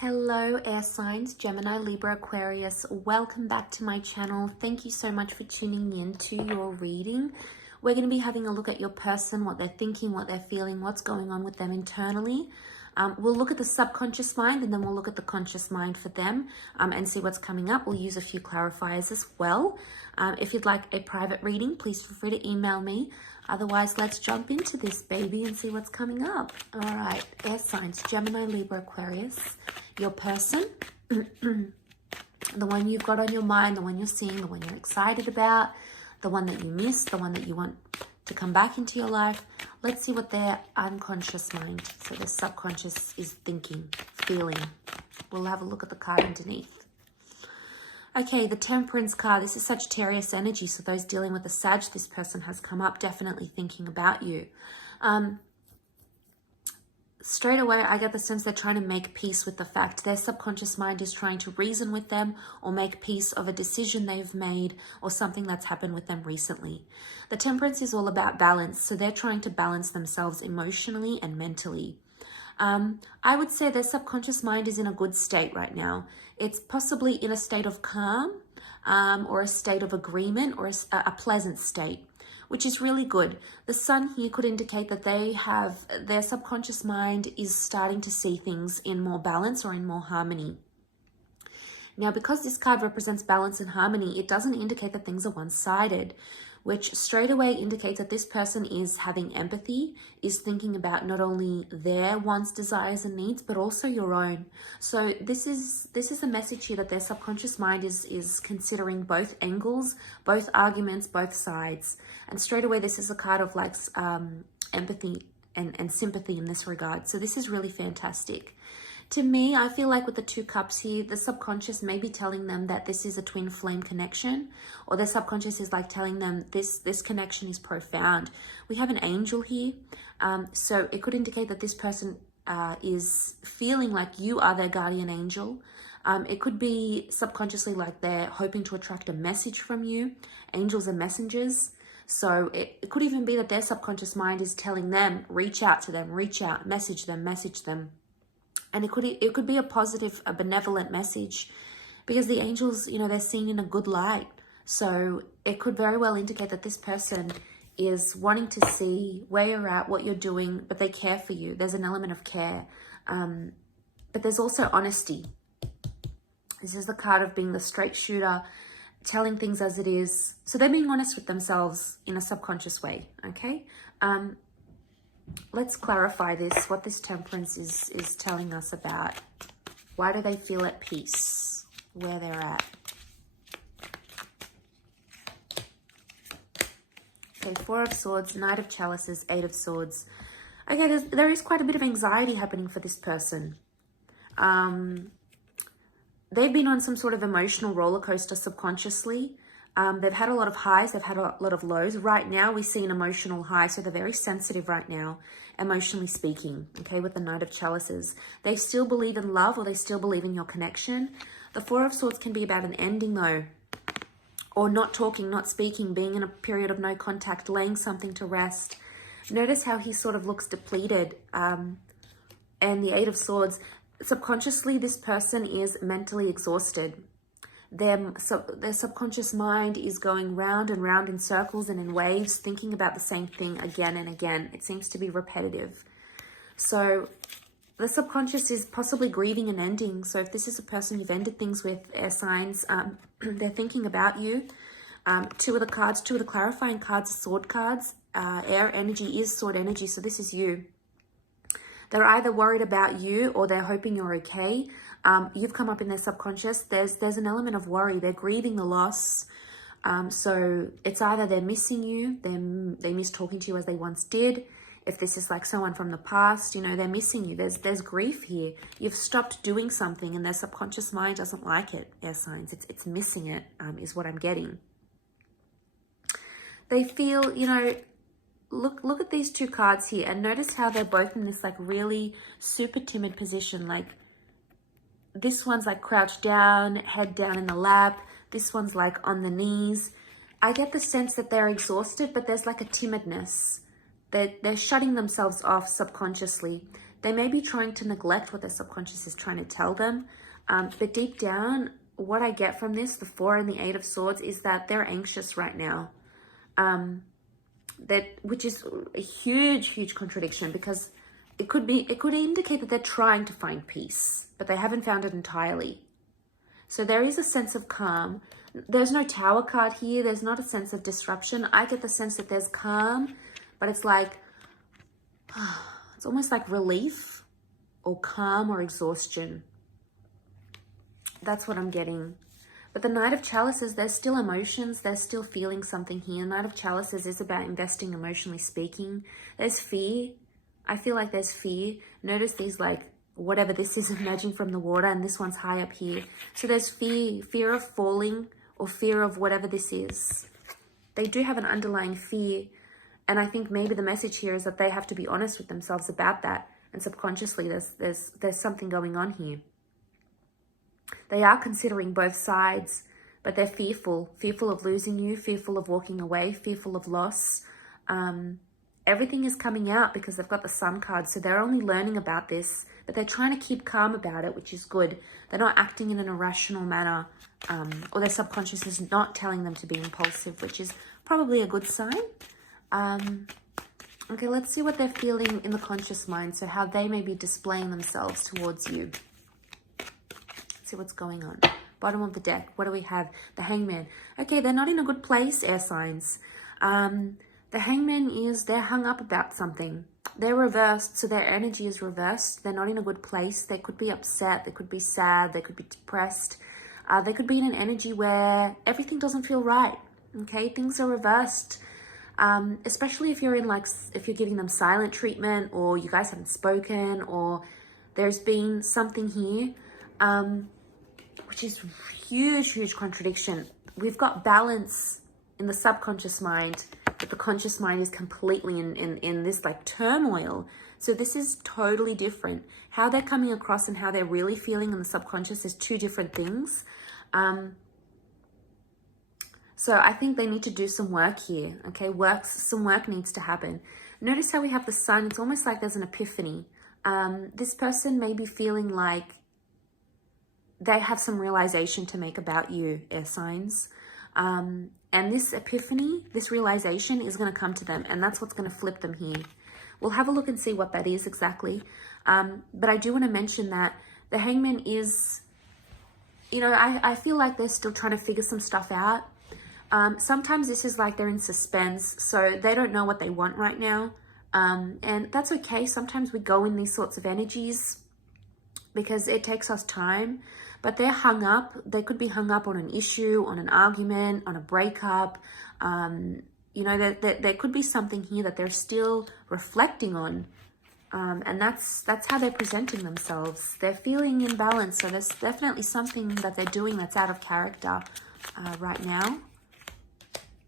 Hello air signs, Gemini, Libra, Aquarius. Welcome back to my channel. Thank you so much for tuning in to your reading. We're going to be having a look at your person, what they're thinking, what they're feeling, what's going on with them internally. We'll look at the subconscious mind and then we'll look at the conscious mind for them and see what's coming up. We'll use a few clarifiers as well. If you'd like a private reading, please feel free to email me. Otherwise, let's jump into this baby and see what's coming up. All right, air signs, Gemini, Libra, Aquarius. Your person, the one you've got on your mind, the one you're seeing, the one you're excited about, the one that you miss, the one that you want to come back into your life. Let's see what their unconscious mind, so their subconscious, is thinking, feeling. We'll have a look at the card underneath. Okay, the Temperance card. This is Sagittarius energy, so those dealing with the Sag, this person has come up, definitely thinking about you. Straight away, I get the sense they're trying to make peace with the fact their subconscious mind is trying to reason with them or make peace of a decision they've made or something that's happened with them recently. The Temperance is all about balance, so they're trying to balance themselves emotionally and mentally. I would say their subconscious mind is in a good state right now. It's possibly in a state of calm or a state of agreement or a pleasant state, which is really good. The Sun here could indicate that their subconscious mind is starting to see things in more balance or in more harmony. Now, because this card represents balance and harmony, it doesn't indicate that things are one-sided, which straight away indicates that this person is having empathy, is thinking about not only their wants, desires, and needs, but also your own. So this is a message here that their subconscious mind is considering both angles, both arguments, both sides. And straight away, this is a card of like empathy and sympathy in this regard. So this is really fantastic. To me, I feel like with the Two Cups here, the subconscious may be telling them that this is a twin flame connection, or the subconscious is like telling them this connection is profound. We have an angel here, so it could indicate that this person is feeling like you are their guardian angel. It could be subconsciously like they're hoping to attract a message from you. Angels are messengers. So it could even be that their subconscious mind is telling them, reach out to them, reach out, message them, message them. And it could be a positive, a benevolent message, because the angels, you know, they're seen in a good light. So it could very well indicate that this person is wanting to see where you're at, what you're doing, but they care for you. There's an element of care. But there's also honesty. This is the card of being the straight shooter, telling things as it is. So they're being honest with themselves in a subconscious way, okay? Let's clarify this, what this Temperance is telling us about. Why do they feel at peace where they're at? Okay, Four of Swords, Knight of Chalices, Eight of Swords. Okay, there is quite a bit of anxiety happening for this person. They've been on some sort of emotional roller coaster subconsciously. They've had a lot of highs, they've had a lot of lows. Right now, we see an emotional high, so they're very sensitive right now, emotionally speaking, okay, with the Knight of Chalices. They still believe in love, or they still believe in your connection. The Four of Swords can be about an ending, though, or not talking, not speaking, being in a period of no contact, laying something to rest. Notice how he sort of looks depleted. And the Eight of Swords, subconsciously, this person is mentally exhausted. Their subconscious mind is going round and round in circles and in waves, thinking about the same thing again and again. It seems to be repetitive. So the subconscious is possibly grieving an ending. So if this is a person you've ended things with, air signs, they're thinking about you. Two of the clarifying cards are sword cards. Air energy is sword energy, so this is you. They're either worried about you or they're hoping you're okay. You've come up in their subconscious. There's an element of worry. They're grieving the loss. So it's either they're missing you, they miss talking to you as they once did. If this is like someone from the past, you know, they're missing you. There's grief here. You've stopped doing something and their subconscious mind doesn't like it, air signs. It's missing it, is what I'm getting. They feel, you know, look at these two cards here and notice how they're both in this like really super timid position. Like this one's like crouched down, head down in the lap. This one's like on the knees. I get the sense that they're exhausted, but there's like a timidness. They're shutting themselves off subconsciously. They may be trying to neglect what their subconscious is trying to tell them. But deep down, what I get from this, the 4 and the 8 of Swords, is that they're anxious right now. Which is a huge contradiction, because it could indicate that they're trying to find peace, but they haven't found it entirely. So there is a sense of calm. There's no Tower card here. There's not a sense of disruption. I get the sense that there's calm, but it's like, it's almost like relief or calm or exhaustion. That's what I'm getting. But the Knight of Chalices, there's still emotions. There's still feeling something here. Knight of Chalices is about investing, emotionally speaking. There's fear. I feel like there's fear. Notice these, like, whatever this is emerging from the water, and this one's high up here. So there's fear of falling, or fear of whatever this is. They do have an underlying fear. And I think maybe the message here is that they have to be honest with themselves about that. And subconsciously, there's something going on here. They are considering both sides, but they're fearful of losing you, fearful of walking away, fearful of loss. Everything is coming out because they've got the Sun card. So they're only learning about this, but they're trying to keep calm about it, which is good. They're not acting in an irrational manner, or their subconscious is not telling them to be impulsive, which is probably a good sign. Okay, let's see what they're feeling in the conscious mind. So how they may be displaying themselves towards you. Let's see what's going on. Bottom of the deck, what do we have? The Hangman. Okay, they're not in a good place, air signs. The Hangman is, they're hung up about something. They're reversed, so their energy is reversed. They're not in a good place. They could be upset. They could be sad. They could be depressed. They could be in an energy where everything doesn't feel right. Okay, things are reversed. Especially if you're in, like, if you're giving them silent treatment, or you guys haven't spoken, or there's been something here, which is huge contradiction. We've got balance in the subconscious mind, but the conscious mind is completely in this, like, turmoil. So this is totally different. How they're coming across and how they're really feeling in the subconscious is two different things. So I think they need to do some work here, okay? Some work needs to happen. Notice how we have the Sun. It's almost like there's an epiphany. This person may be feeling like they have some realization to make about you, air signs. And this epiphany, this realization is going to come to them, and that's what's going to flip them here. We'll have a look and see what that is exactly. But I do want to mention that the Hangman is, you know, I feel like they're still trying to figure some stuff out. Sometimes this is like they're in suspense, so they don't know what they want right now. And that's okay. Sometimes we go in these sorts of energies because it takes us time, but they're hung up. They could be hung up on an issue, on an argument, on a breakup. You know, there could be something here that they're still reflecting on. And that's how they're presenting themselves. They're feeling imbalanced. So there's definitely something that they're doing that's out of character right now.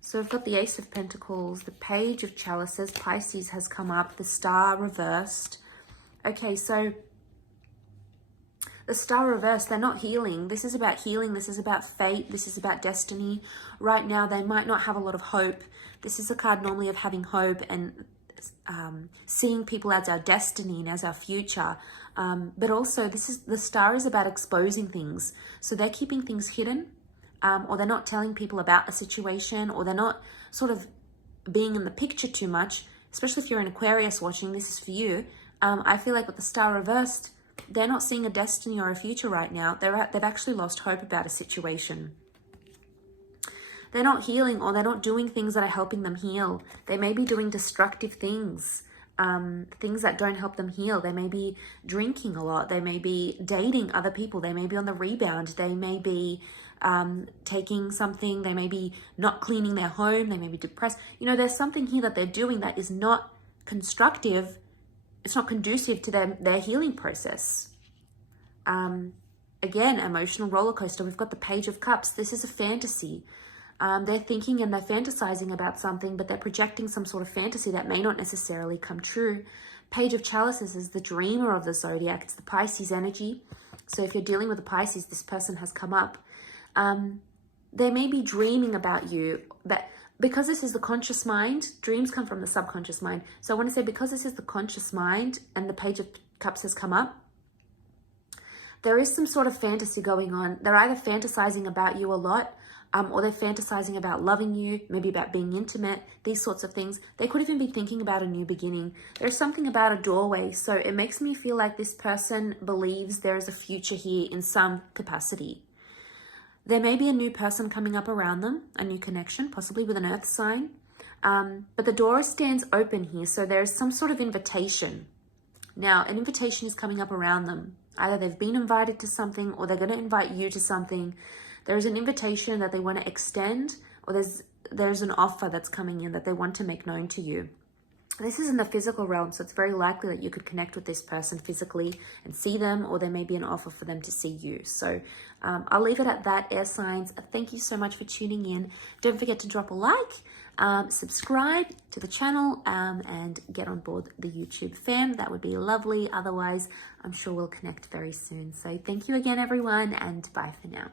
So we've got the Ace of Pentacles, the Page of Chalices, Pisces has come up, the Star reversed. Okay, so the Star reversed, they're not healing. This is about healing. This is about fate. This is about destiny. Right now, they might not have a lot of hope. This is a card normally of having hope and seeing people as our destiny and as our future. But also, the Star is about exposing things. So they're keeping things hidden. Or they're not telling people about a situation, or they're not sort of being in the picture too much, especially if you're an Aquarius watching, this is for you. I feel like with the Star reversed, they're not seeing a destiny or a future right now. They've actually lost hope about a situation. They're not healing, or they're not doing things that are helping them heal. They may be doing destructive things, things that don't help them heal. They may be drinking a lot. They may be dating other people. They may be on the rebound. They may be taking something. They may be not cleaning their home. They may be depressed. You know, there's something here that they're doing that is not constructive. It's not conducive to their healing process. Again, emotional roller coaster. We've got the Page of Cups. This is a fantasy. They're thinking and they're fantasizing about something, but they're projecting some sort of fantasy that may not necessarily come true. Page of Chalices is the dreamer of the zodiac. It's the Pisces energy. So if you're dealing with a Pisces, this person has come up. They may be dreaming about you, but because this is the conscious mind, dreams come from the subconscious mind. So I want to say, because this is the conscious mind and the Page of Cups has come up. There is some sort of fantasy going on. They're either fantasizing about you a lot, or they're fantasizing about loving you, maybe about being intimate, these sorts of things. They could even be thinking about a new beginning. There's something about a doorway, so it makes me feel like this person believes there is a future here in some capacity. There may be a new person coming up around them, a new connection, possibly with an earth sign. But the door stands open here, so there's some sort of invitation. Now, an invitation is coming up around them. Either they've been invited to something or they're going to invite you to something. There's an invitation that they want to extend, or there's an offer that's coming in that they want to make known to you. This is in the physical realm, so it's very likely that you could connect with this person physically and see them, or there may be an offer for them to see you. So I'll leave it at that, air signs. Thank you so much for tuning in. Don't forget to drop a like, subscribe to the channel, and get on board the YouTube fam. That would be lovely. Otherwise, I'm sure we'll connect very soon. So thank you again, everyone, and bye for now.